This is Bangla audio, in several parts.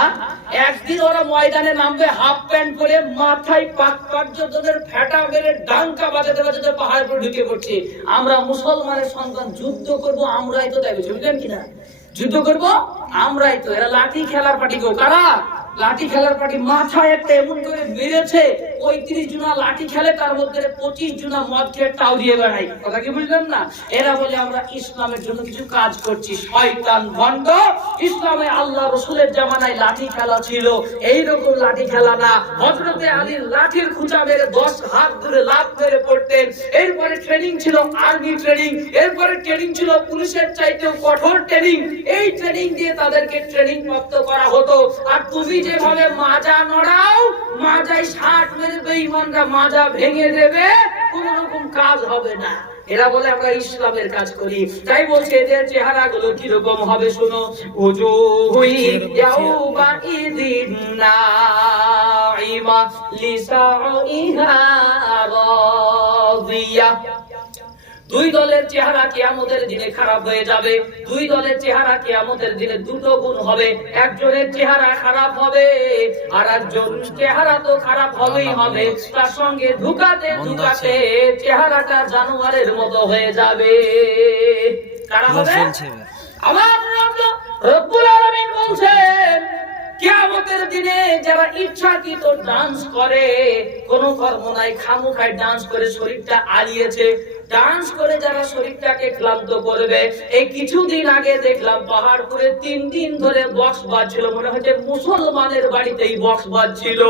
আর একদিন ওরা ময়দানে নামবে হাফ প্যান্ট পরে, মাথায় পাকপার্যদের ফেটা মেরে ডাঙ্কা বাজাতে বাজাতে পাহাড় পরে ঢুকে পড়ছে। আমরা মুসলমানের সন্তান, যুদ্ধ করব আমরাই তো, তাই বুঝলেন কিনা? যুদ্ধ করব আমরাই তো। এরা লাঠি খেলার পার্টি। কেউ কারা? লাঠি খেলার পার্টি। মাথায় একটা এমন করে মেরেছে, 35 জনা লাঠি খেলে, তার মধ্যে 25 জনা মদ খেয়ে টাউ দিয়ে বেড়ায়। কথা কি বুঝলেন না? এরা বলে আমরা ইসলামের জন্য কিছু কাজ করছি। শয়তান ভণ্ড। ইসলামে আল্লাহ রসুলের জামানায় লাঠি খেলা ছিল, এইরকম লাঠি খেলা না। হযরতে আলীর লাঠির খুঁচা মেরে 10 হাত দূরে লাফ মেরে পড়তেন। এরপরে ট্রেনিং ছিল আর্মি ট্রেনিং, এরপরে ট্রেনিং ছিল পুলিশের চাইতেও কঠোর ট্রেনিং। এই ট্রেনিং দিয়ে তাদেরকে ট্রেনিং প্রাপ্ত করা হতো। আর তুমি যেভাবে মাজা নড়াও, মাজায় 60 মেরে বেঈমানরা মাজা ভেঙে দেবে, কোন রকম কাজ হবে না। এরা বলে আমরা ইসলামের কাজ করি। তাই বলছে এদের চেহারা গুলো কিরকম হবে শোনো। উজুহুই ইয়াউমা ইযিন নাঈমা লিসাইহা রাদিয়া। দুই দলের চেহারা কিয়ামতের দিনে খারাপ হয়ে যাবে। দুই দলের চেহারা কিয়ামতের দিনে দুটো গুণ হবে। একজনের চেহারা খারাপ হবে, আর একজন চেহারা তো খারাপ হবেই হবে, তার সঙ্গে ঢুকাতে ঢুকাতে চেহারাটা জানোয়ারের মতো হয়ে যাবে। কারা হবে? আমার রব্বুল আলামিন বলছেন কিয়ামতের দিনে যারা ইচ্ছাকৃত ডান্স করে, কোন কর্ম নাই, খামুখায় ডান্স করে শরীরটা আলিয়েছে, ডান্স করে যারা শরীরটাকে ক্লান্ত করবে। এই কিছুদিন আগে দেখলাম পাহাড়পুরে 3 দিন ধরে বক্স বাজছিল। মনে হচ্ছে মুসলমানের বাড়িতেই বক্স বাজছিল।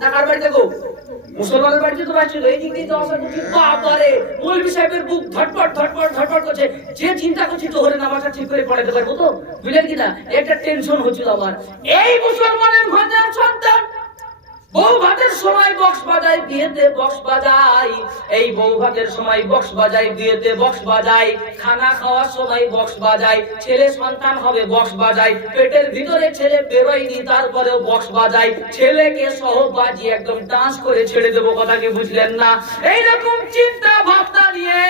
না কার বাড়িতে গো? মুসলমানের বাড়িতে তো বাজছিল। এই দিক দিয়ে তো আসা করছি, বাবারে মৌলভী সাহেবের বুক ধটপট ধটপট ধটপট করছে। যে চিন্তা করছি তো হরে নামাজটা ঠিক করে পড়াতে পারবো তো, বুঝলেন কিনা? একটা টেনশন হচ্ছিল আমার। এই মুসলমানের ঘরের সন্তান বউ ভাতের সময় বক্স বাজায়, বিয়েতে বক্স বাজায়। এই বউ ভাতের সময় বক্স বাজায়, বিয়েতে বক্স বাজায়, খানা খাওয়ার সময় বক্স বাজায়, ছেলে সন্তান হবে বক্স বাজায়, পেটের ভিতরে ছেলে বেরোয়নি তারপরেও বক্স বাজায়, ছেলেকে সহ বাজিয়ে একদম ডান্স করে ছেড়ে দেবো। কথা কি বুঝলেন না? এইরকম চিন্তা ভাবনা নিয়ে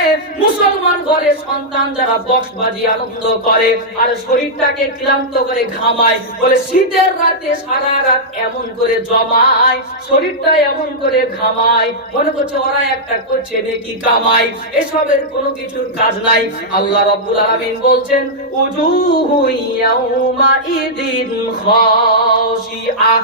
মুসলমান ঘরে সন্তান যারা বক্স বাজিয়ে আনন্দ করে আর শরীরটাকে ক্লান্ত করে ঘামায়, বলে শীতের রাতে সারা রাত এমন করে জমায়, শরীরটা এমন করে ঘামায়, মনে করছে ওরা একটা করছে নাকি কামাই। এসবের কোনো কিছুর কাজ নাই। আল্লাহ রাব্বুল আলামিন বলছেন উজুহু ইয়াউমা ইযিন খাশিআ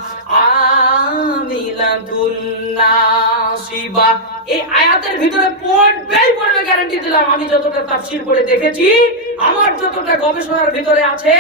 আমিলাতুন নাসিবা। এই আয়াতের ভিতরে পড়বেই পড়বে, গ্যারান্টি দিলাম। আমি যতটা তাফসীর করে দেখেছি, আমার যতটা গবেষণার ভিতরে আছে,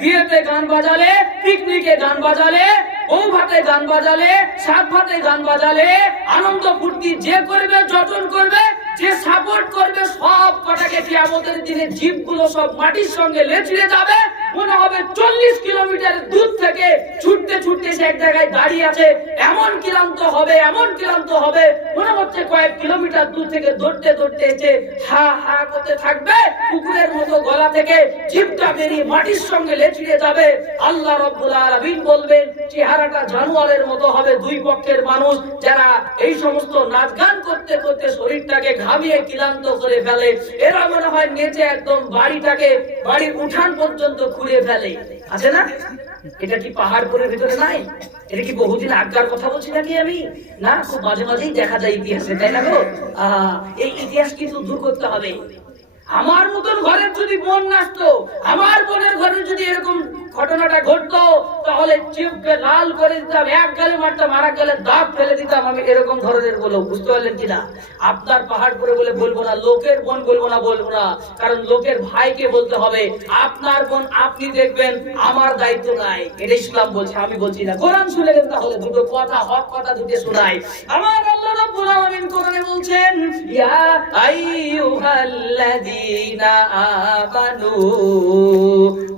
বিয়েতে গান বাজালে, পিকনিকে গান বাজালে, বউ ভাতে গান বাজালে, সাত ভাতে গান বাজালে, আনন্দ ফুর্তি যে করবে, যতন করবে, যে সাপোর্ট করবে, সব কটাকে কিয়ামতের দিনে জীবগুলো সব মাটির সঙ্গে লেচড়ে যাবে। মনে হবে 40 কিলোমিটার দূর থেকে ছুটতে ছুটতে সে এক জায়গায় দাঁড়িয়ে আছে। এমন ক্লান্ত হবে, এমন ক্লান্ত হবে, মনে হচ্ছে কয়েক কিলোমিটার দূর থেকে দৌড়তে দৌড়তে এসে হা হা করতে থাকবে। কুকুরের মতো গলা থেকে জিভটা বেরিয়ে মাটির সঙ্গে লেচড়ে যাবে। আল্লাহ রাব্বুল আলামিন বলবেন চেহারাটা জানোয়ারের মতো হবে। দুই পক্ষের মানুষ যারা এই সমস্ত নাচ গান করতে করতে শরীরটাকে ঘামিয়ে ক্লান্ত করে ফেলে, এরা মনে হয় নেচে একদম বাড়ির উঠান পর্যন্ত খুঁড়ে ফেলে। আছে না? এটা কি পাহাড়পুরের ভিতরে নাই? এটা কি বহুদিন আগের কথা বলছি নাকি আমি? না, খুব মাঝে মাঝেই দেখা যায় ইতিহাসে, তাই না গো? এই ইতিহাস কিন্তু দূর করতে হবে। আমার মতন ঘরের যদি বোন নাচতো, আমার বোনের ঘরে যদি এরকম ঘটনাটা ঘটতো, তাহলে চিপকে লাল করে দিতাম, এক গালে মারতাম, আর এক গালে দাঁত ফেলে দিতাম। আমি এরকম ধরনের বলো, বুঝতে পারলেন কিনা? আপনার পাহাড় করে বলে বলবো না, লোকের বোন বলবো না, কারণ লোকের ভাইকে বলতে হবে। আপনার বোন আপনি দেখবেন, আমার দায়িত্ব নাই। এটা ইসলাম বলছে, আমি বলছি না। কোরআন শুনলেন তাহলে দুটো কথা, হক কথা দুটো শোনাই। আমার আল্লাহ রাব্বুল আলামিন কোরআনে বলছেন ইয়া আইয়ুহাল্লাযীনা আমানু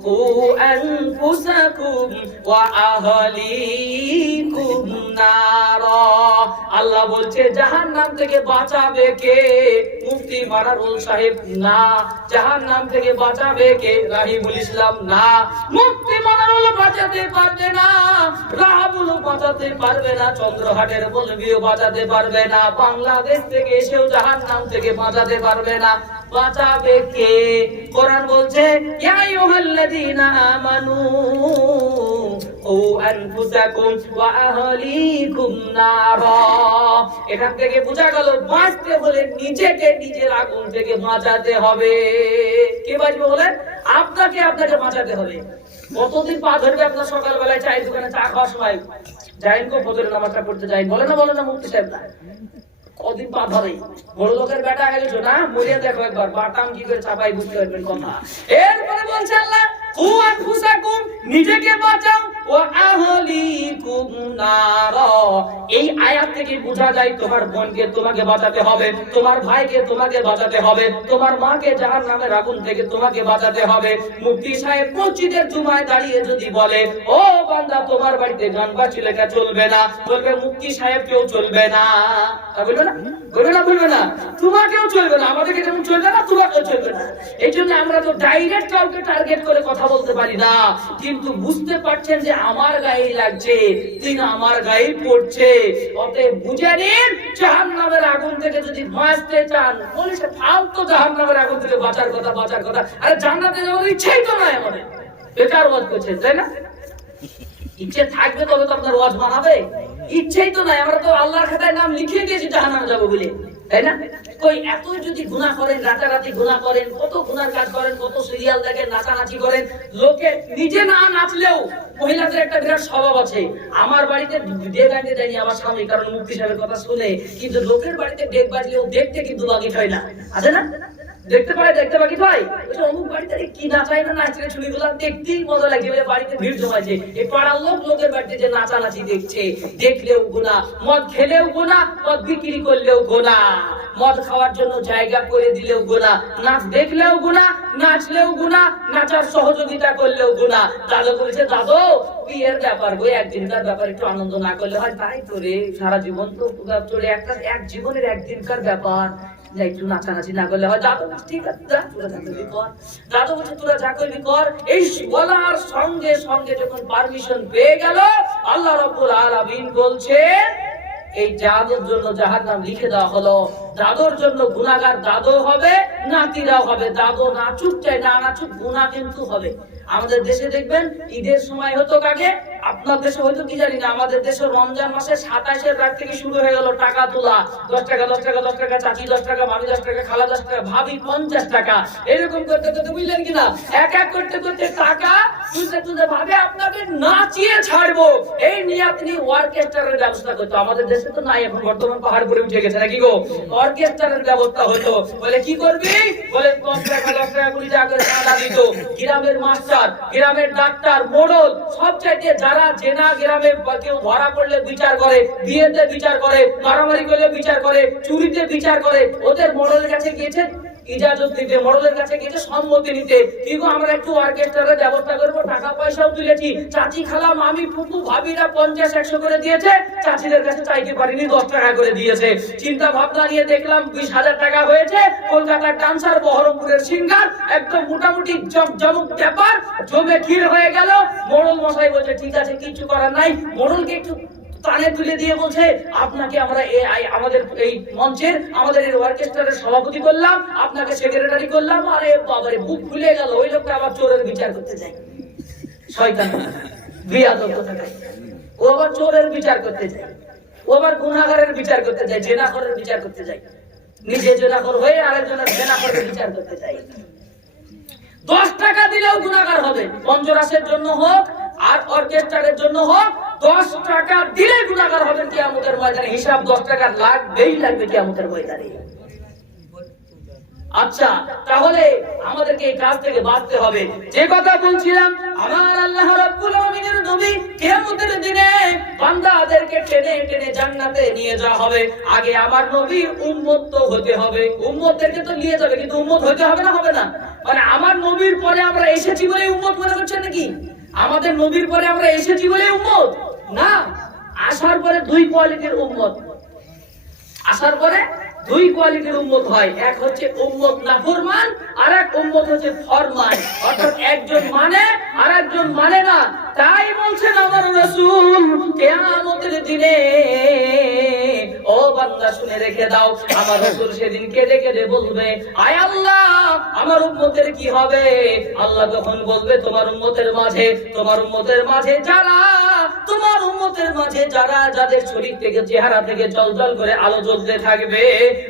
কু আনফুসাকুম ওয়া আহলিকুম নারা। আল্লাহ বলছে জাহান্নাম থেকে বাঁচাবে কে? মুফতি মারারুল সাহেব না। জাহান্নাম থেকে বাঁচাবে কে? রাহিমুল ইসলাম না। মুফতি মারারুল বাঁচাতে পারবে না, রাহাবুল বাঁচাতে পারবে না, চন্দ্রহাটের বলবিও বাঁচাতে পারবে না, বাংলাদেশ থেকে এসেও জাহান্নাম থেকে বাঁচাতে পারবে না। বাঁচাবে কে? কোরআন বলছে ইয়া আইয়ুহাল্লাযীনা আমানু আনফুসাকুম ওয়া আহলিকুম নারা। এখান থেকে বোঝা গেল বাঁচতে হলে নিজেকে নিজের আগুন থেকে বাঁচাতে হবে। কে বাঁচবে বলে? আপনাকে বাঁচাতে হবে। কতদিন পা ধরবে আপনার সকালবেলায় চায়ের দোকানে চা খাওয়ার সময় যাইন কো ফজরের নামাজটা পড়তে যাই, বলে না মুফতি সাহেব না? কদিন পা ধরে? বড় লোকের বেটা হয়ে গেছো না, মরিয়া দেখো একবার বাটাম কি করে চাপাই, বুঝতে পারবেন কথা। এরপরে বলছে আল্লাহ কু আনফুসাকুম, নিজেকে বাঁচাও, ওয়া আহলিকুম নারা। এই আয়াত থেকে বোঝা যায় তোমার বোনকে তোমাকে বাঁচাতে হবে, তোমার ভাইকে তোমাকে বাঁচাতে হবে, তোমার মাকে জাহান্নামের আগুন থেকে তোমাকে বাঁচাতে হবে। মুফতি সাহেব মসজিদের জুমায় দাঁড়িয়ে যদি বলে ও বান্দা তোমার বাড়িতে গান বাজছে লেখা চলবে না, বলবে মুফতি সাহেব কেউ চলবে না, বলবে না? বলবে না তোমাকেও চলবে না, আমাদেরকে যেমন চলবে না তোমাকেও চলবে না। এই জন্য আমরা তো ডাইরেক্ট কাউকে টার্গেট করে কথা বলতে পারি না, কিন্তু বুঝতে পারছেন যে আমার গায়ে লাগছে, তিনি আমার গায়ে পড়ছে, অতএব বুঝে নিন জাহান্নামের আগুন থেকে যদি বাঁচতে চান, বলিস ফালতু জাহান্নামের আগুন থেকে বাঁচার কথা। আরে জান্নাতে যাওয়ার ইচ্ছাই তো নাই আমাদের, বেকার ওয়াজ করছেন, তাই না? ইচ্ছে থাকবে তবে তো আপনার ওয়াজ মানাবে, ইচ্ছেই তো নাই। আমরা তো আল্লাহর খাতায় নাম লিখিয়ে দিয়েছি জাহান্নামে যাবো বলে, তাই না? কই এত যদি গুনাহ করেন, রাতারাতি গুনাহ করেন, কত গুনার কাজ করেন, কত সিরিয়াল দেখেন, নাচানাচি করেন, লোকে নিজে না নাচলেও মহিলাদের একটা বিরাট স্বভাব আছে। আমার বাড়িতে ডেক আনতে দেয়নি আমার স্বামী, কারণ মুফতি সাহেবের কথা শুনে, কিন্তু লোকের বাড়িতে ডেক বাজলেও দেখতে কিন্তু বাকি হয় না, আছে না? দেখতে বাকি হয়। অমুক বাড়িতে কি নাচায় না নাচলে ছবিগুলো দেখতেই মজা লাগে, বাড়িতে ভিড় জমাইছে। এই পাড়ার লোকের বাড়িতে যে নাচানাচি দেখছে, দেখলেও গুনাহ, মদ খেলেও গুনাহ, মদ বিক্রি করলেও গুনাহ, মদ খাওয়ার জন্য জায়গা করে দিলেও গুনাহ, নাচ দেখলেও গুনাহ, নাচলেও গুনাহ, নাচার সহযোগিতা করলেও গুনাহ। দাদু বলেছে দাদু বিয়ের ব্যাপার গো, একদিনকার ব্যাপার, একটু আনন্দ না করলে হয়? তাই তো রে, সারা জীবন তো চলে, এক জীবনের একদিনকার ব্যাপার, একটু নাচানাচি না করলে হয়? দাদু ঠিক আছে, দাদু বলছে তোরা যা করবি কর। এই বলার সঙ্গে সঙ্গে যখন পারমিশন পেয়ে গেল, আল্লাহ রাব্বুল আলামিন বলছে এই দাদুর জন্য জাহান্নাম লিখে দেওয়া হলো। দাদুর জন্য গুনাহগার দাদু হবে, নাতিরাও হবে। দাদু নাচুক চাই না নাচুক, গুনাহ কিন্তু হবে। আমাদের দেশে দেখবেন ঈদের সময় হতো কাকে, আপনার দেশে হয়তো কি জানি না, আমাদের দেশে রমজান মাসে 27-এর রাত থেকে শুরু হয়ে গেল টাকা তোলা। 10 টাকা 10 টাকা 10 টাকা, চাচি 10 টাকা, মামি 10 টাকা, খালা 10 টাকা, ভাবি 50 টাকা, এরকম করতে করতে বুঝলেন কিনা, এক এক করতে করতে টাকা তুলতে ভাবে আপনাকে নাচিয়ে ছাড়বো, এই নিয়ে আপনি অর্কেস্ট্রারের ব্যবস্থা করতো। আমাদের দেশে তো নাই, এখন বর্তমান পাহাড় পরে উঠে গেছে নাকি গো, অর্কেস্ট্রারের ব্যবস্থা হতো। বলে কি করবি, বলে 10 টাকা 10 টাকা 20 টাকা করে চাঁদা দিত। গ্রামের মাস্টার, গ্রামের ডাক্তার, মোড়ল, সব চাইতে যারা জেনা গ্রামে কেউ ধরা পড়লে বিচার করে, বিয়েতে বিচার করে, মারামারি করলে বিচার করে, চুরিতে বিচার করে, ওদের মোড়লের কাছে গিয়েছে ইজাজত দিতে, মোড়লের কাছে গিয়েছে সম্মতি নিতে। কিন্তু আমরা একটু অর্কেস্ট্রারের ব্যবস্থা করবো, টাকা পয়সাও তুলেছি, চাচি খালা মামি ফুপু ভাবিরা 50-100 করে দিয়েছে, চাচিদের কাছে চাইতে পারিনি, 10 টাকা করে দিয়েছে। চিন্তা ভাবনা নিয়ে দেখলাম 20,000 টাকা হয়েছে। কলকাতার ডান্সার, বহরমপুরের সিঙ্গার, একদম মোটামুটি জমজমক ব্যাপার, জমে ক্ষীর হয়ে গেল। মোড়ল মশাই বলছে ঠিক আছে, কিছু করার নাই। মোড়লকে একটু কানে তুলে দিয়ে বলছে আপনাকে আমরা আমাদের এই মঞ্চের, আমাদের এই অর্কেস্ট্রারের সভাপতি করলাম, আপনাকে সেক্রেটারি করলাম। আরে বাবারে, বুক ফুলে গেল। ওই লোকটা আবার চোরের বিচার করতে যায়, শয়তান বিয়াদব কোথাকার। ও আবার চোরের বিচার করতে যায়, ও আবার গুনাহগারের বিচার করতে যায়, জেনাখোরের বিচার করতে যায়, নিজে জেনাখোর হয়ে আরেকজনের জেনাখোরের বিচার করতে যায়। 10 টাকা দিলেও গুনাহগার হবে, পঞ্চরাসের জন্য হোক আর অর্কেস্ট্রারের জন্য হোক, 10 টাকা দিলে গুনাহগার হবেন কিয়ামতের ময়দানে। হিসাব 10 টাকা লাগবে কিয়ামতের ময়দানে। আচ্ছা, তাহলে আমাদেরকে এই কাজ থেকে বাঁচতে হবে। যে কথা বলছিলাম, আমার আল্লাহ রাব্বুল আলামিনের নবী কিয়ামতের দিনে বান্দাদেরকে টেনে টেনে জান্নাতে নিয়ে যাওয়া হবে। আগে আমার নবীর উম্মত তো হতে হবে, উম্মতদেরকে তো নিয়ে যাবে, কিন্তু উম্মত হতে হবে না? হবে না মানে আমার নবীর পরে আমরা এসেছি বলে উম্মত মনে করছেন নাকি? আমাদের নবীর পরে আমরা এসেছি বলে উম্মত না, আসার পরে 2 কোয়ালিটির উম্মত, আসার পরে 2 কোয়ালিটির উম্মত হয়। এক হচ্ছে উম্মত নাফরমান, আর এক উম্মত হচ্ছে ফরমান, অর্থাৎ একজন মানে আর একজন মানে না। তাই বলছেন আমার রাসূল কিয়ামতের দিনে, ও বান্দা শুনে রেখে দাও, আমার রাসূল সেদিন কেঁদে কেঁদে বলবে আয় আল্লাহ আমার উম্মতের কি হবে? আল্লাহ তখন বলবে তোমার উম্মতের মাঝে যারা তোমার উম্মতের মাঝে যারা যাদের শরীর থেকে চেহারা থেকে জলজল করে আলো জ্বলতে থাকবে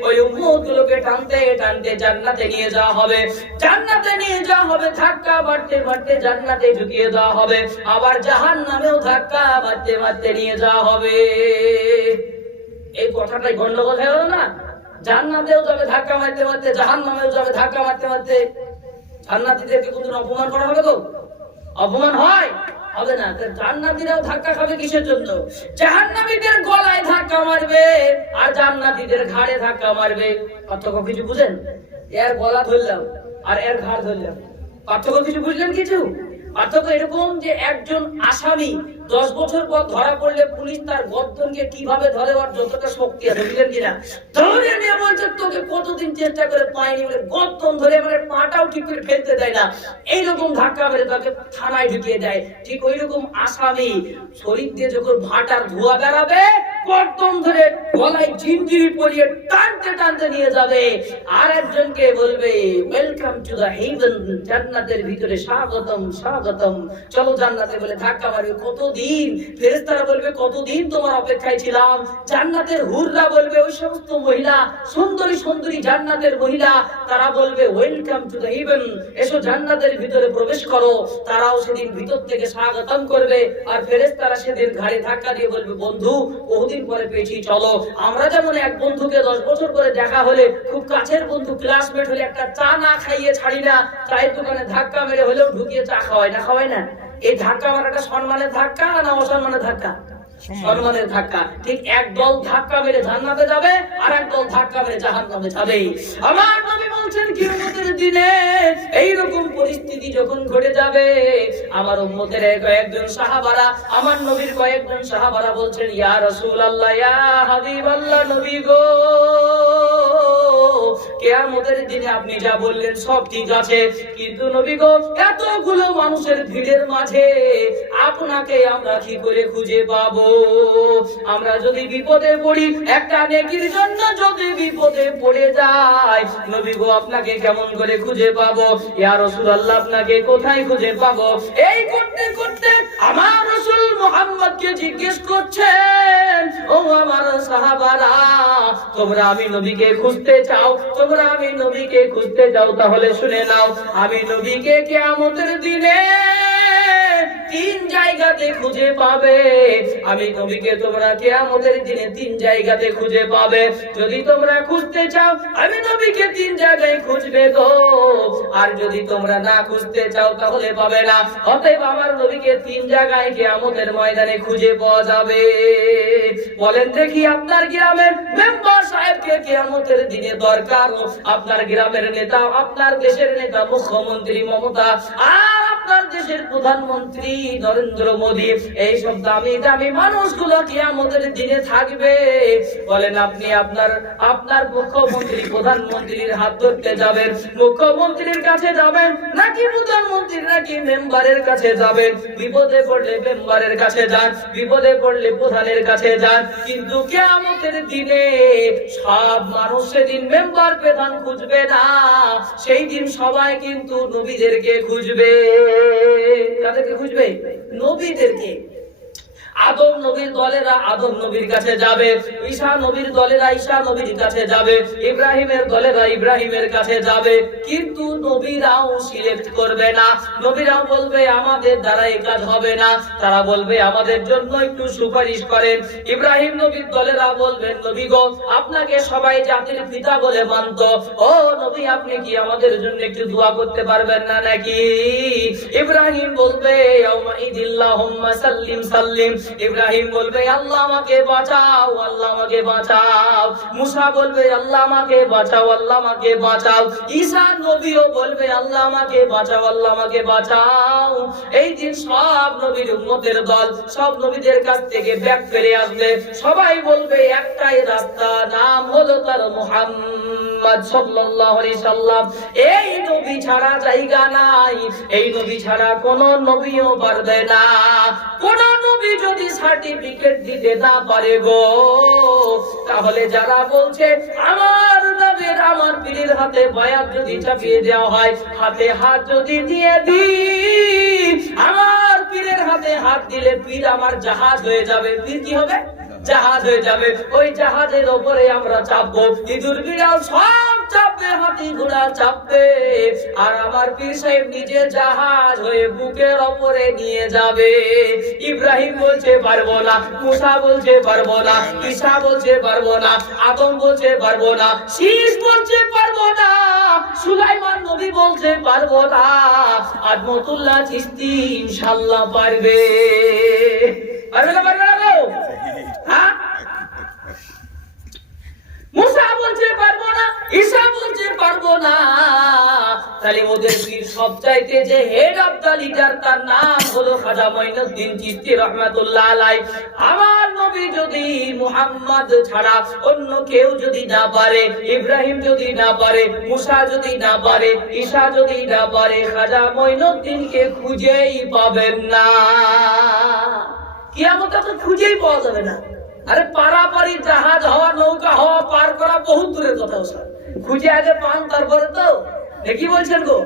ওই উম্মতগুলোকে টানতে টানতে জান্নাতে নিয়ে যাওয়া হবে, জান্নাতে নিয়ে যাওয়া হবে, ধাক্কা মারতে মারতে জান্নাতে ঢুকিয়ে দেওয়া হবে, আবার জাহান্নামেও ধাক্কা মারতে মারতে নিয়ে যাওয়া হবে। এই কথাটাই গন্ডগোল হয়ে গেল না? জান্নাতেও যাবে ধাক্কা মারতে মারতে, জাহান্নামেও যাবে ধাক্কা মারতে মারতে। জান্নাতীদেরকে কোনদিন অপমান করা হবে তো? অপমান হয়? হবে না। জান্নাতীরাও ধাক্কা খাবে কিসের জন্য? জাহান্নামীদের গলায় ধাক্কা মারবে আর জান্নাতীদের ঘাড়ে ধাক্কা মারবে। পার্থক্য কিছু বুঝেন? এর গলা ধরলাম আর এর ঘাড় ধরলাম, পার্থক্য কিছু বুঝলেন? কিছু পার্থক্য এরকম যে একজন আসামি 10 বছর পর ধরা পড়লে পুলিশ তার গর্দনকে কিভাবে ধরে, ওর যতটা শক্তি আছে, বুঝলেন কিনা, ধরে নিয়ে বলছে তোকে কতদিন চেষ্টা করে পাইনি বলে গর্দন ধরে মানে পাটাও ঠিক করে ফেলতে দেয় না, এইরকম ধাক্কা মেরে তাকে থানায় ঢুকিয়ে দেয়। ঠিক ওই রকম আসামি শরীর দিয়ে যখন ভাটার ধোঁয়া বেরাবে গর্দন ধরে গলায় জিঞ্জিরি পরিয়ে টানতে টানতে নিয়ে যাবে, আর একজনকে বলবে ওয়েলকাম টু দ্য হেভেন, জান্নাতের ভিতরে স্বাগতম স্বাগতম, চলো জান্নাতে বলে ধাক্কা মারবে। কতদিন ফেরেশতারা বলবে কতদিন তোমার অপেক্ষায় ছিলাম। জান্নাতের হুররা বলবে, ওই সমস্ত মহিলা সুন্দরী সুন্দরী জান্নাতের মহিলা, তারা বলবে ওয়েলকাম টু দ্য হেভেন, এসো জান্নাতের ভিতরে প্রবেশ করো। তারাও সেদিন ভিতর থেকে স্বাগতম করবে, আর ফেরেশতারা সেদিন ঘাড়ে ধাক্কা দিয়ে বলবে বন্ধু বহুদিন পরে পেয়েছি চলো। আমরা যেমন এক বন্ধুকে 10 বছর পরে দেখা হলে, খুব কাছের বন্ধু ক্লাসমেট হলে একটা চা না খাইয়ে ছাড়ি না, চায়ের দোকানে ধাক্কা মেরে হলেও ঢুকিয়ে চা খাওয়াই না, খাওয়াই না। এই ধাক্কা মারাটা সম্মানের ধাক্কা না অসম্মানের ধাক্কা? সম্মানের ধাক্কা। ঠিক এক দল ধাক্কা মেরে জান্নাতে যাবে আর এক দল ধাক্কা মেরে জাহান্নামে যাবে। আমার নবী বলছেন কিয়ামতের দিনে এইরকম পরিস্থিতি যখন ঘটে যাবে, আমার উম্মতের কয়েকজন সাহাবারা, আমার নবীর কয়েকজন সাহাবারা বলছেন ইয়া রাসূলুল্লাহ ইয়া হাবিবাল্লাহ, নবী গো কিয়ামতের দিনে আপনি যা বললেন সব ঠিক আছে, কিন্তু নবী গো এতগুলো মানুষের ভিড়ের মাঝে আপনাকে আমরা কি করে খুঁজে পাবো? আমরা যদি বিপদে পড়ি, একটা নেকির জন্য যদি বিপদে পড়ে যাই, নবী গো আপনাকে কেমন করে খুঁজে পাবো? ইয়া রাসূলুল্লাহ আপনাকে কোথায় খুঁজে পাবো? এই করতে করতে আমার রাসূল মুহাম্মদকে জিজ্ঞেস করছেন, ও আমার সাহাবারা তোমরা আমি নবীকে খুঁজতে চাও, তোমরা আমি নবীকে খুঁজতে চাও, তাহলে শুনে নাও আমি নবীকে কিয়ামতের দিনে 3 জায়গাতে খুঁজে পাবে। আমি নবীকে তোমরা কিয়ামতের দিনে 3 জায়গাতে খুঁজে পাবে। যদি তোমরা খুঁজতে চাও আমি নবীকে 3 জায়গায় খুঁজবে গো, আর যদি তোমরা না খুঁজতে চাও তাহলে পাবে না। অতএব আমার নবীকে 3 জায়গায় কিয়ামতের ময়দানে খুঁজে পাওয়া যাবে। বলেন দেখি আপনার গ্রামের মেম্বার সাহেবকে কিয়ামতের দিনে দরকার, আপনার গ্রামের নেতা, আপনার দেশের নেতা মুখ্যমন্ত্রী মমতা, আর আপনার দেশের প্রধানমন্ত্রী নরেন্দ্র মোদী, এই সব দামি দামি মানুষগুলো কিয়ামতের দিনে থাকবে। বলেন আপনি আপনার মুখ্যমন্ত্রী প্রধানমন্ত্রীর হাত ধরতে যাবেন, মুখ্যমন্ত্রীর কাছে যাবেন নাকি প্রধানমন্ত্রীর নাকি মেম্বারের কাছে যাবেন? বিপদে পড়লে মেম্বারের কাছে যান, বিপদে পড়লে প্রধানের কাছে যান, কিন্তু কিয়ামতের দিনে সব মানুষ সেদিন মেম্বার প্রধান খুঁজবে না, সেই দিন সবাই কিন্তু নবীদেরকে খুঁজবে। কাদেরকে খুঁজবে? নবীদেরকে। আদম নবীর দলেরা আদম নবীর কাছে যাবে, ঈসা নবীর দলেরা ঈসা নবীর কাছে যাবে, ইব্রাহিমের দলেরা ইব্রাহিমের কাছে যাবে, কিন্তু নবীরাও সিলেক্ট করবে না। নবীরাও বলবে আমাদের দ্বারা এই কাজ হবে না, তারা বলবে আমাদের জন্য একটু সুপারিশ করেন। ইব্রাহিম নবীর দলেরা বলবেন নবী গো আপনাকে সবাই জাতির পিতা বলে মানত, ও নবী আপনি কি আমাদের জন্য একটু দোয়া করতে পারবেন না নাকি? ইব্রাহিম বলবে আল্লাহুম্মা সাল্লিম সাল্লিম, ইব্রাহিম বলবে আল্লাহ আমাকে বাঁচাও, আল্লাহ আমাকে বাঁচাও। মুসা বলবে আল্লাহ আমাকে বাঁচাও, আল্লাহ আমাকে বাঁচাও। ঈসা নবীও বলবে আল্লাহ আমাকে বাঁচাও, আল্লাহ আমাকে বাঁচাও। এই দিন সব নবীর উম্মতের দল সব নবীদের কাছ থেকে ব্যাক ফিরে আসবে, সবাই বলবে একটাই রাস্তা, নাম হলো তার মুহাম্মদ সাল্লাল্লাহু আলাইহি সাল্লাম। এই নবী ছাড়া জায়গা নাই, এই নবী ছাড়া কোন নবীও পারবে না। কোন নবী যদি সার্টিফিকেট দিতে না পারে গো, তাহলে যারা বলছে আমার নবীর আমার পীরের হাতে বায়াত যদি চাপিয়ে দেওয়া হয়, হাতে হাত যদি দিয়ে দিই, আমার পীরের হাতে এখানে হাত দিলে পীর আমার জাহাজ হয়ে যাবে। পীর কি হবে? জাহাজ হয়ে যাবে। ওই জাহাজের উপরে আমরা চাপবো, ইঁদুর বিড়াল সব চাপবে, হাতি ঘোড়া চাপবে, আর আমার পীর সাহেব নিজে জাহাজ হয়ে বুকের উপরে নিয়ে যাবে। ইব্রাহিম বলছে পারবো না, মুসা বলছে পারবো না, ঈসা বলছে পারবো না, আদম বলছে পারবো না, শীষ বলছে পারবো না, সুলাইমান নবী বলছে পারবো না, আদমতুল্লাহ চিশতি ইনশাআল্লাহ পারবে। পারবে না? পারবে না গো? হ্যাঁ, মুসা বলছে পারবো না, ঈসা বলছে পারবো না। তাহলে ওদের পীর সবচাইতে যে হেড অফ দা লিডার, তার নাম হলো খাজা মঈনুদ্দিন চিশতি রাহমাতুল্লাহ আলাইহি। আমার নবী যদি মুহাম্মদ ছাড়া অন্য কেউ যদি না পারে, ইব্রাহিম যদি না পারে, মুসা যদি না পারে, ঈসা যদি না পারে, খাজা মঈনুদ্দিনকে খুঁজেই পাবেন না। কিয়ামতে তো খুঁজেই পাওয়া যাবে না। আরে পারাপারি জাহাজ হওয়া, নৌকা হওয়া, পার করা বহুত দূরের কথা। স্যার খুঁজে আগে পান, তারপরে তো কি বলছেন গো?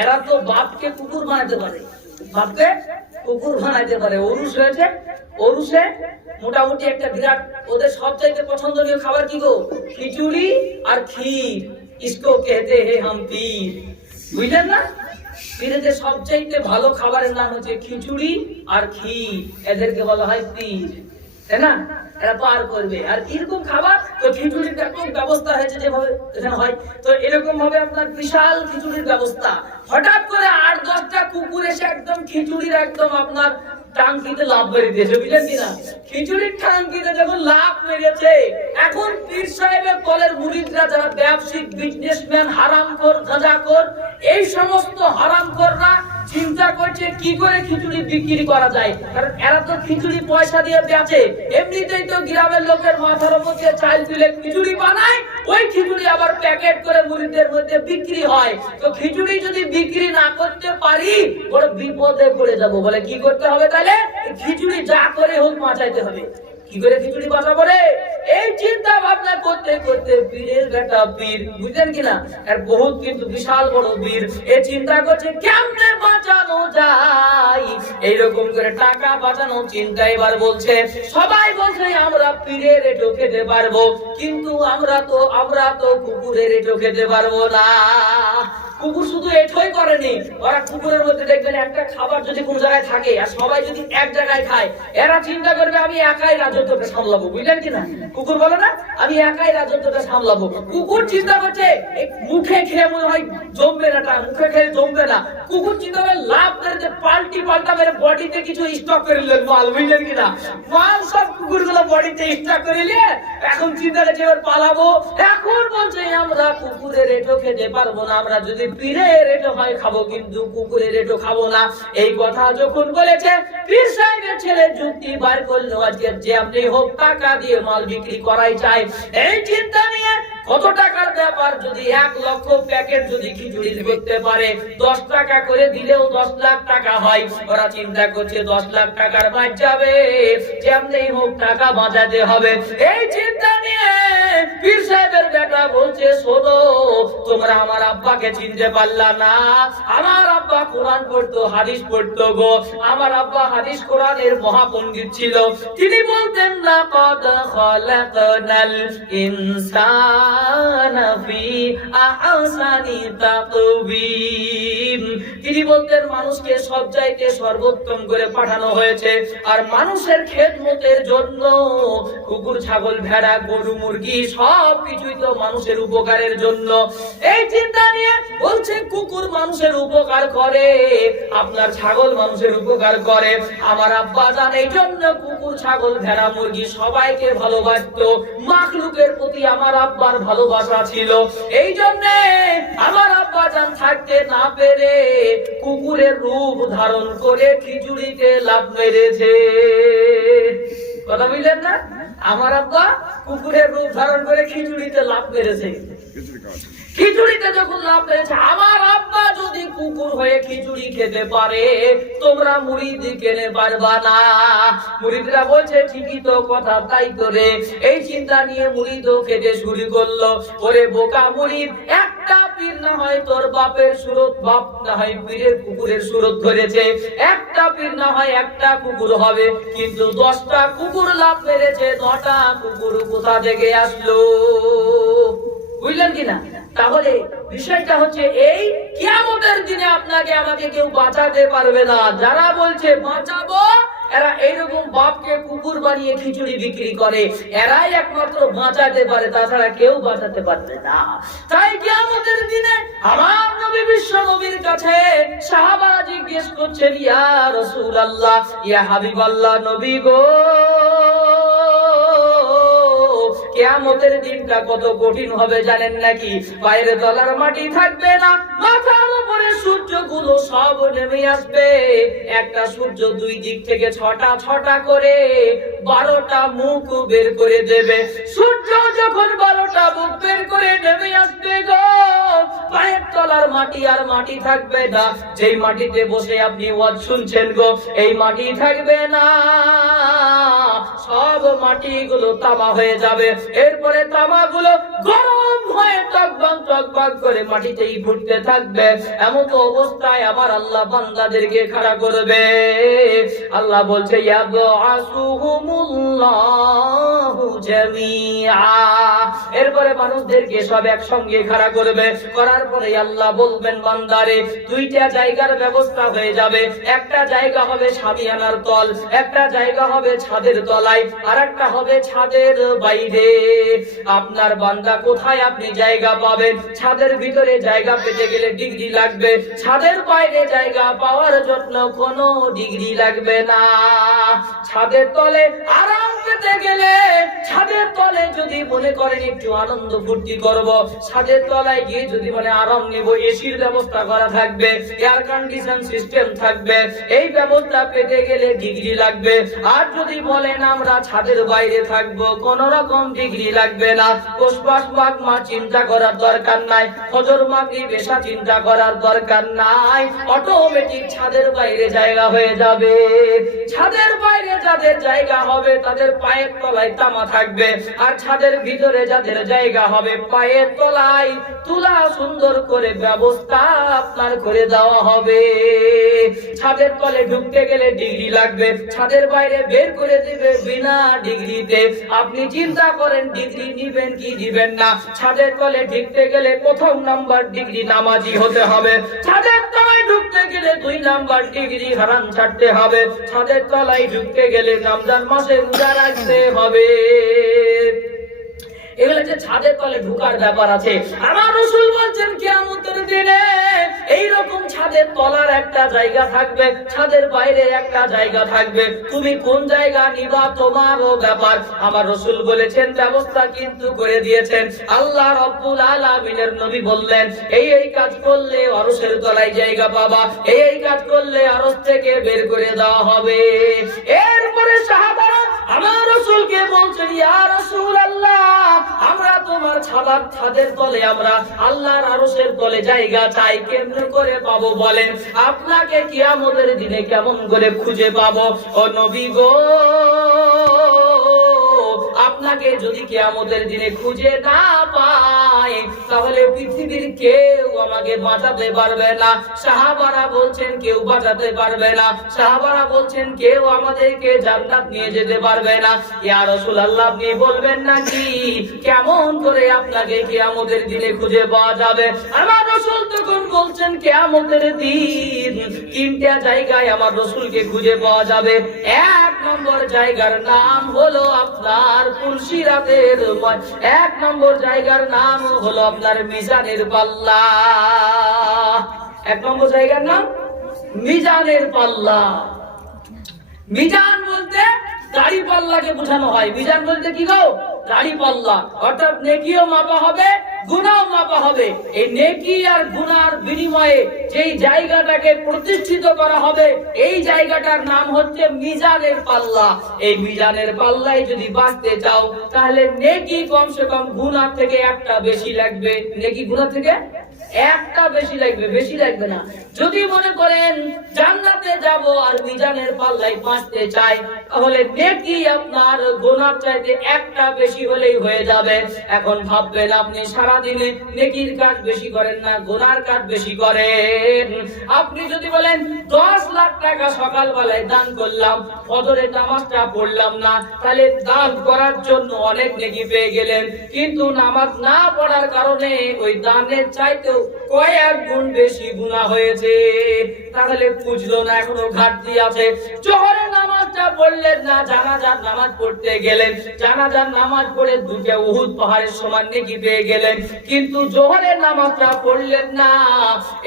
এরা তো বাপকে কুকুর বানাতে পারে, বাপকে কুকুর বানাইতে পারে। ওরুস হয়েছে, ওরুসে মোটামুটি একটা বিরাট, ওদের সবচাইতে পছন্দনীয় খাবার কি গো? খিচুড়ি আর ক্ষীর। ইসকো कहते हैं हम पीर। বুঝলেন না? পীরদের সবচাইতে ভালো খাবারের নাম হচ্ছে খিচুড়ি আর ক্ষীর, এদেরকে বলা হয় পীর, তাই না? এরা পার করবে। আর এরকম খাবার তো খিচুড়ির ব্যাপক ব্যবস্থা হয়েছে যেভাবে এখানে হয়, তো এরকম ভাবে আপনার বিশাল খিচুড়ির ব্যবস্থা। হঠাৎ করে 8-10টা কুকুর এসে একদম খিচুড়ির একদম আপনার টাঙ্কিতে লাভ মেরে দিয়েছে, বুঝলেন কিনা? খিচুড়ির টাঙ্কিতে যখন লাভ মেরেছে, এখন পীর সাহেবের কলের মুরিদরা যারা ব্যবসায়িক, বিজনেসম্যান, হারামখোর, গাঁজাখোর, এই সমস্ত হারামখোররা চিন্তা করছে কি করে খিচুড়ি বিক্রি করা যায়। কারণ এরা তো খিচুড়ি পয়সা দিয়ে বেচে, এমনিতেই তো গ্রামের লোকের মাথার উপর দিয়ে চাল তুলে খিচুড়ি বানায়, ওই খিচুড়ি আবার প্যাকেট করে মুরিদদের মধ্যে বিক্রি হয়। তো খিচুড়ি যদি বিক্রি না করতে পারি, বড় বিপদে পড়ে যাব। বলে কি করতে হবে তাহলে? খিচুড়ি যা করে হোক বাঁচাইতে হবে। কি করে খিচুড়ি বাঁচাবো রে? এই চিন্তা ভাবনা করতে করতে পীরের বেটা পীর, বুঝলেন কিনা, আর বহুত কিন্তু বিশাল বড় পীর, এই চিন্তা করছে কেমনে বাঁচানো যায়। এইরকম করে টাকা বাঁচানো চিন্তা এবার বলছে, সবাই বলছে আমরা পীরের এটো খেতে পারবো, কিন্তু আমরা তো কুকুরের এটো খেতে পারবো না। কুকুর শুধু এটোই করেনি, ওরা কুকুরের মধ্যে দেখবেন একটা খাবার যদি কোন জায়গায় থাকে আর সবাই যদি এক জায়গায় খায়, এরা চিন্তা করবে আমি একাই রাজত্বটা সামলাবো, বুঝলেন কিনা? কুকুর বলে না আমি একাই রাজত্বটা সামলাবো। কুকুর চিন্তা করছে মুখে খেয়ে মনে হয় জমবে না, মুখে খেয়ে জমবে না। কুকুর চিন্তা করে লাভ মেরে পাল্টা মেরে বডিতে কিছু স্টক করে নিলেন মাল, বুঝলেন কিনা? মাল সব কুকুরগুলো বডিতে স্টক করে নিয়ে এখন চিন্তা করছে এবার পালাবো। এখন বলছে আমরা কুকুরের এটো খেতে পারবো না, আমরা যদি পীরের এটো হয় খাবো, কিন্তু কুকুরের এটো খাবো না। এই কথা যখন বলেছে, পীর সাহেবের ছেলে যুক্তি বার করলো, আজকে যে আপনি হোক টাকা দিয়ে মাল বিক্রি করাই চাই। এই চিন্তা নিয়ে কত টাকার ব্যাপার, যদি 1 লক্ষ প্যাকেট যদি খিচুড়ি করতে পারে, 10 টাকা করে দিলেও 10 লাখ টাকা হয়। ওরা চিন্তা করছে 10 লাখ টাকার বাঁচ যাবে, যেমনি হোক টাকা বাঁচাতে হবে। এই চিন্তা নিয়ে পীর সাহেবের বেটা বলছে শোনো, তোমরা আমার আব্বাকে চিনতে পারলা না। আমার আব্বা কোরআন পড়তো, হাদিস পড়তো গো। আমার আব্বা হাদিস কোরআনের মহাপণ্ডিত ছিল। তিনি বলতেন লাকাদ খালাকনাল ইনসানা ফি আহসানি তাকওয়িম। তিনি বলতেন মানুষকে সবচাইতে সর্বোত্তম করে পাঠানো হয়েছে, আর মানুষের খেদমতের জন্য কুকুর, ছাগল, ভেড়া, গরু, মুরগি সব কিছুই তো মানুষের উপকারের জন্য। এই চিন্তা নিয়ে বলছে কুকুর মানুষের উপকার করে, আপনার ছাগল মানুষের উপকার করে। আমার আব্বা জান এই জন্য কুকুর, ছাগল, ভেড়া, মুরগি সবাইকে ভালোবাসতো। মাখলুকের প্রতি আমার আব্বার ভালোবাসা ছিল। এই জন্য আমার আব্বা জান থাকতে না পেরে কুকুরের রূপ ধারণ করে খিচুড়িতে লাফ মেরেছে। কথা বুঝলেন না? আমার আব্বা কুকুরের রূপ ধারণ করে খিচুড়িতে লাফ মেরেছে। খিচুড়িতে যখন লাভ পেয়েছে, আমার আব্বা যদি কুকুর হয়ে খিচুড়ি খেতে পারে, তোমরা মুরিদ খেতে পারবা না। মুরিদরা বলছে ঠিকই তো কথা, তাই তো রে। এই চিন্তা নিয়ে মুরিদও খেতে শুরু করলো। ওরে বোকা মুরিদ, একটা একটা পীর না হয় তোর বাপের সুরত, বাপ না হয় পীরের কুকুরের সুরত ধরেছে, একটা পীর না হয় একটা কুকুর হবে, কিন্তু 10টা কুকুর লাভ মেরেছে, 9টা কুকুর কোথা থেকে আসলো? বুঝলেন কিনা? তাহলে বিষয়টা হচ্ছে এই, কিয়ামতের দিনে আপনাকে আমাকে কেউ বাঁচাতে পারবে না। যারা বলছে বাঁচাবো, এরা এইরকম বাপকে কুকুর বানিয়ে খিচুড়ি বিক্রি করে, এরাই একমাত্র বাঁচাতে পারে, তাছাড়া কেউ বাঁচাতে পারবে না। তাই কিয়ামতের দিনে আমার নবী বিশ্ব নবীর কাছে সাহাবারা জিজ্ঞেস করছেন, ইয়া রাসূলুল্লাহ, ইয়া হাবিবাল্লাহ, নবী গো, কিয়ামতের দিনটা কত কঠিন হবে জানেন নাকি? পায়ের তলার মাটি থাকবে না, মাথার উপরে সূর্যগুলো সব নেমে আসবে। একটা সূর্য 2 দিক থেকে 6টা করে 12টা মুখ বের করে দেবে। সূর্য যখন 12টা মুখ বের করে নেমে আসবে গো, পায়ের তলার মাটি আর মাটি থাকবে না। যেই মাটিতে বসে আপনি ওয়াজ শুনছেন গো, এই মাটি থাকবে না, সব মাটিগুলো তামা হয়ে যাবে। এরপরে তামাগুলো গরম হয়ে টকবক করে মাটিতেই ফুটতে থাকবে। এমন তো অবস্থায় আমার আল্লাহ বান্দাদেরকে খাড়া করবে। আল্লাহ বলছে, ইয়াবআসুহুমুল্লাহু জামিআ। এরপরে মানুষদেরকে সব একসঙ্গে খাড়া করবে। করার পরে আল্লাহ বলবেন, বান্দারে, 2টা জায়গার ব্যবস্থা হয়ে যাবে। একটা জায়গা হবে সামিয়ানার তল, একটা জায়গা হবে ছাদের তলায়, আর একটা হবে ছাদের বাইরে। আপনার বান্দা কোথায় আপনি জায়গা পাবেন? ছাদের ভিতরে জায়গা পেতে গেলে ডিগ্রি লাগবে, ছাদের বাইরে জায়গা পাওয়ার জন্য কোনো ডিগ্রি লাগবে না। ছাদের তলে আরাম পেতে গেলে, ছাদের তলে যদি মনে করেন একটু আনন্দ ফুর্তি করব, ছাদের তলায় গিয়ে যদি মানে আরাম নেব, এসির ব্যবস্থা করা থাকবে, এয়ার কন্ডিশন সিস্টেম থাকবে, এই ব্যবস্থা পেতে গেলে ডিগ্রি লাগবে। আর যদি বলেন আমরা ছাদের বাইরে থাকবো, কোন রকম ডিগ্রি লাগবে না। পোষপাস মাগমা চিন্তা করার দরকার নাই, ফজর মাগরিব এশা চিন্তা করার দরকার নাই, অটোমেটিক ছাদের বাইরে জায়গা হয়ে যাবে। ছাদের বাইরে যাদের জায়গা হবে তাদের পায়ের তলায় তামা থাকবে, আর ছাদের ভিতরে যাদের জায়গা হবে পায়ের তলায় তুলা সুন্দর করে ব্যবস্থা আপনার করে দেওয়া হবে। ছাদের তলে ঢুকতে গেলে ডিগ্রি লাগবে, ছাদের বাইরে বের করে দিবে বিনা ডিগ্রিতে। আপনি চিন্তা করেন ডিগ্রি নিবেন কি দিবেন না। ছাদের তলে ঢুকতে গেলে 1 নাম্বার ডিগ্রি নামাজি হতে হবে, ছাদের তলায় ঢুকতে গেলে 2 নাম্বার ডিগ্রি হারাম ছাড়তে হবে, ছাদের তলায় ঢুকতে গেলে রমজান মাসে রোজা রাখতে হবে। এগুলো যে ছাদের তলে ঢোকার ব্যাপার আছে। আমার রাসূল বলছেন কিয়ামতের দিনে এইরকম ছাদের তলার একটা জায়গা থাকবে, ছাদের বাইরে একটা জায়গা থাকবে। তুমি কোন জায়গা নিবা তোমারও ব্যাপার। আমার রাসূল বলেছেন, ব্যবস্থা কিন্তু করে দিয়েছেন। আল্লাহ রাব্বুল আলামিনের নবী বললেন, এই কাজ করলে আরশের তলায় জায়গা পাবা, এই কাজ করলে আরশ থেকে বের করে দেওয়া হবে। এরপরে সাহাবারা আমার রাসূলকে বলছেন, ইয়া রাসূলুল্লাহ, আমরা তোমার ছাদের তলে, আমরা আল্লাহর আরশের তলে জায়গা চাই, কেমন করে পাবো বলেন? আপনাকে কিয়ামতের দিনে কেমন করে খুঁজে পাবো? ও নবী গো, আপনাকে যদি কিয়ামতের দিনে খুঁজে না পাই, তাহলে পৃথিবীর কেউ আমাকে বাঁচাতে পারবে না। সাহাবারা বলছেন কেউ বাঁচাতে পারবে না, সাহাবারা বলছেন কেউ আমাদেরকে জান্নাত নিয়ে যেতে পারবে না। ইয়া রাসূলুল্লাহ, আপনি বলবেন নাকি কেমন করে আপনাকে কিয়ামতের দিনে খুঁজে পাওয়া যাবে? আমার রাসূল তখন বলছেন, কিয়ামতের দিন 3টা জায়গায় আমার রাসূলকে খুঁজে পাওয়া যাবে। 1 নম্বর জায়গার নাম হলো আপনার পুলসিরাতের, 1 নম্বর জায়গার নাম হলো আপনার মিজানের পাল্লা। 1 নম্বর জায়গার নাম মিজানের পাল্লা। মিজান বলতে দাড়ি পাল্লাকে বোঝানো হয়। মিজান বলতে কি গো? দাড়ি পাল্লা। অর্থাৎ নেকিও মাপা হবে, গুনাহও মাপা হবে। এই নেকি আর গুনার বিনিময়ে যেই জায়গাটাকে প্রতিষ্ঠিত করা হবে, এই জায়গাটার নাম হচ্ছে মিজানের পাল্লা। এই মিজানের পাল্লায় যদি বাঁচতে চাও, তাহলে নেকি কমসে কম গুনাহ থেকে একটা বেশি লাগবে। নেকি গুনাহ থেকে একটা বেশি লাগবে, বেশি লাগবে না। যদি মনে করেন জান্নাতে যাব আর মিজানের পাল্লায় বাঁচতে চাই, তাহলে নেকি আপনার গুনার চাইতে একটা বেশি হলেই হয়ে যাবে। এখন ভাববেন আপনি সারা দিনে নেকির কাজ বেশি করেন না গুনার কাজ বেশি করেন। আপনি যদি বলেন 10 লাখ টাকা সকালবেলায় দান করলাম, ফজরের নামাজটা পড়লাম না, তাহলে দান করার জন্য অনেক নেকি পেয়ে গেলেন, কিন্তু নামাজ না পড়ার কারণে ওই দানের চাইতেও কয়েক গুণ বেশি গুনাহ হয়েছে। তাহলে বুঝলো না, এখনো ঘাটতি আছে। জোহরের নামাজটা পড়লেন না, জানাজার নামাজ পড়তে গেলেন, জানাজার নামাজ পড়ে দুটো উহুদ পাহাড়ের সমান নেকি পেয়ে গেলেন, কিন্তু জোহরের নামাজটা পড়লেন না,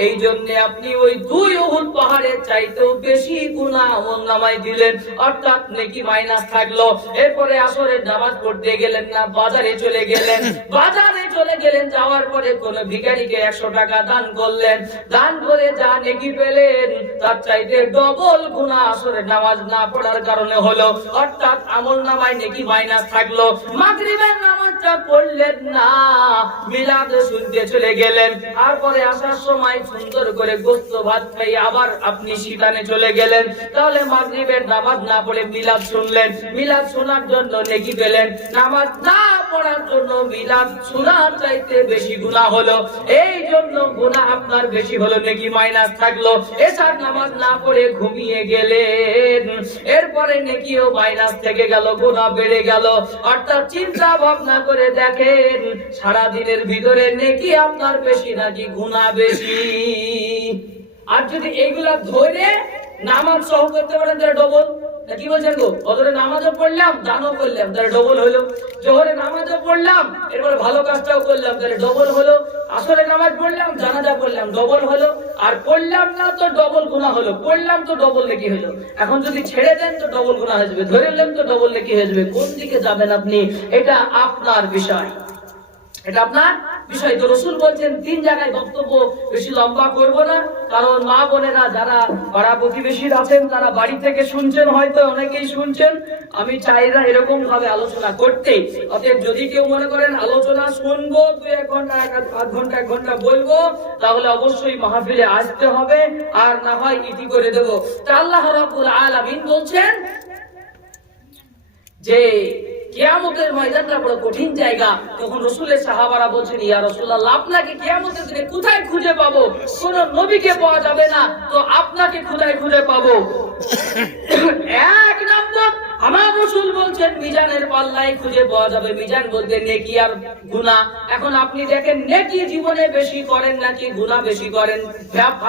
এই জন্য আপনি ওই 2 উহুদ পাহাড়ের চাইতেও বেশি গুনাহ আমলনামায় দিলেন, অর্থাৎ নেকি মাইনাস থাকলো। এরপরে আসরের নামাজ পড়তে গেলেন না, বাজারে চলে গেলেন, বাজারে চলে গেলেন, যাওয়ার পরে কোন ভিখারিকে 100 টাকা দান করলেন, দান করে যা নেকি পেলেন তার চাইতে ডবল গুনাহ আসরের নামাজ না পড়ার কারণে হলো, অর্থাৎ আমলনামায় নেকি মাইনাস থাকলো। মাগরিবের নামাজটা পড়লেন না, মিলাদ শুনতে চলে গেলেন, তারপরে আসার সময় সুন্দর করে গোশত ভাত খাই আবার আপনি শীতানে চলে গেলেন, তাহলে মাগরিবের নামাজ না পড়ে মিলাদ শুনলেন, মিলাদ শোনার জন্য নেকি পেলেন, নামাজ না পড়ার জন্য মিলাদ শোনার চাইতে বেশি গুনাহ হলো। এই জন্য গুনাহ আপনার বেশি হলো, নেকি মাইনাস থাকলো। এশার নামাজ না পড়ে ঘুমিয়ে গেলেন, এরপরে নেকিও মাইনাস থেকে গেল, গুনাহ বেড়ে গেল। অর্থাৎ চিন্তা ভাবনা করে দেখেন সারা দিনের ভিতরে নেকি আপনার বেশি নাকি গুনাহ বেশি। আর যদি এইগুলা ধরে নামাজ সহ করতে পারেন তাহলে ডবল। কি বলছেন গো? ফজরে নামাজও পড়লাম, দানও করলাম, তাহলে ডবল হলো। জোহরে নামাজও পড়লাম, এরপরে ভালো কাজটাও করলাম, তাহলে ডবল হলো। আসরে নামাজ পড়লাম, জানাজা পড়লাম, ডবল হলো। আর পড়লাম না তো ডবল গুনাহ হলো, পড়লাম তো ডবল নেকি হলো। এখন যদি ছেড়ে দেন তো ডবল গুনাহ হয়ে যাবে, ধরে নেন তো ডবল নেকি হয়ে যাবে। কোন দিকে যাবেন আপনি, এটা আপনার বিষয়, এটা আপনার বিষয়। তো রাসূল বলছেন 3 জায়গায় বক্তব্য বেশি লম্বা করব না, কারণ মা বোনেরা যারা পাড়া প্রতিবেশী আছেন তারা বাড়ি থেকে শুনছেন, হয়তো অনেকেই শুনছেন, আমি চাই না এরকম ভাবে আলোচনা করতে। অতএব যদি কেউ মনে করেন আলোচনা শুনবো 2-1 ঘন্টা, 1 ঘন্টা 1 ঘন্টা বলবো, তাহলে অবশ্যই মাহফিলে আসতে হবে, আর না হয় ইতি করে দেব। তা আল্লাহ রাব্বুল আলামিন বলছেন যে কিয়ামতের ময়দানটা বড় কঠিন জায়গা। তখন রাসূলের সাহাবারা বলছেন, ইয়া রাসূলুল্লাহ, আপনাকে কিয়ামতের দিনে কোথায় খুঁজে পাবো? কোন নবীকে পাওয়া যাবে না, তো আপনাকে কোথায় খুঁজে পাবো? 1 নম্বর আমার রাসূল বলছেন মিজানের পাল্লায় খুঁজে পাওয়া যাবে। মিজান বলতে নেকি আর গুনাহ। এখন আপনি দেখেন নেকি জীবনে বেশি করেন নাকি গুনাহ বেশি করেন,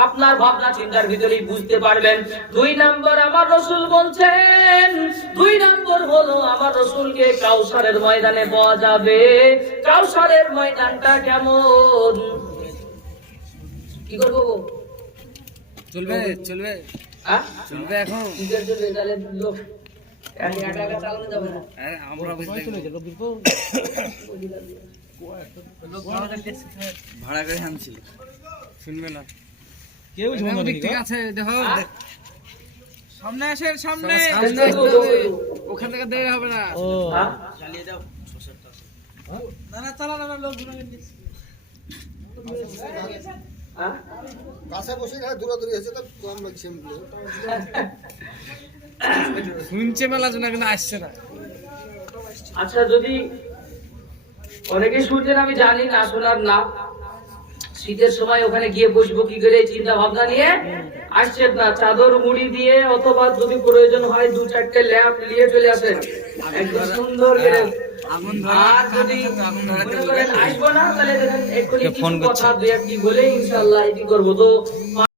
আপনার ভাবনা চিন্তার ভিতরেই বুঝতে পারবেন। 2 নম্বর আমার রাসূল বলছেন, 2 নম্বর হলো আমার রাসূলকে কাউসারের ময়দানে পাওয়া যাবে। কাউসারের ময়দানটা কেমন? কি করব গো? চলবে চলবে হ্যাঁ চলবে এখন চলবে, তাহলে লোক একা চালানো যাবে না। আরে আমরা ভাড়া করে আনছি, শুনবে না কেউ। ঠিক আছে, দেখো সামনে আসেন, সামনে ওখান থেকে দেরি হবে না। চালিয়ে দাও, না না চালানো না, লোক কাছে বসে দূরাদূরি হয়েছে তো কম লাগছে। শুনছে মেলা জন্য কিন্তু আসছে না। আচ্ছা, যদি অনেকে শুনছেন আমি জানি না, শোনার না, শীতের সময় ওখানে গিয়ে বসবো কি করে চিন্তা ভাবনা নিয়ে আসছেন না, চাদর মুড়ি দিয়ে অথবা যদি প্রয়োজন হয় 2-4টে ল্যাম্প নিয়ে চলে আসেন, একদম সুন্দর করে। আর যদি মনে করেন আসবো না, তাহলে দেখেন এক্ষুনি কিছু কথা 2-1 বলে ইনশাআল্লাহ এটি করবো। তো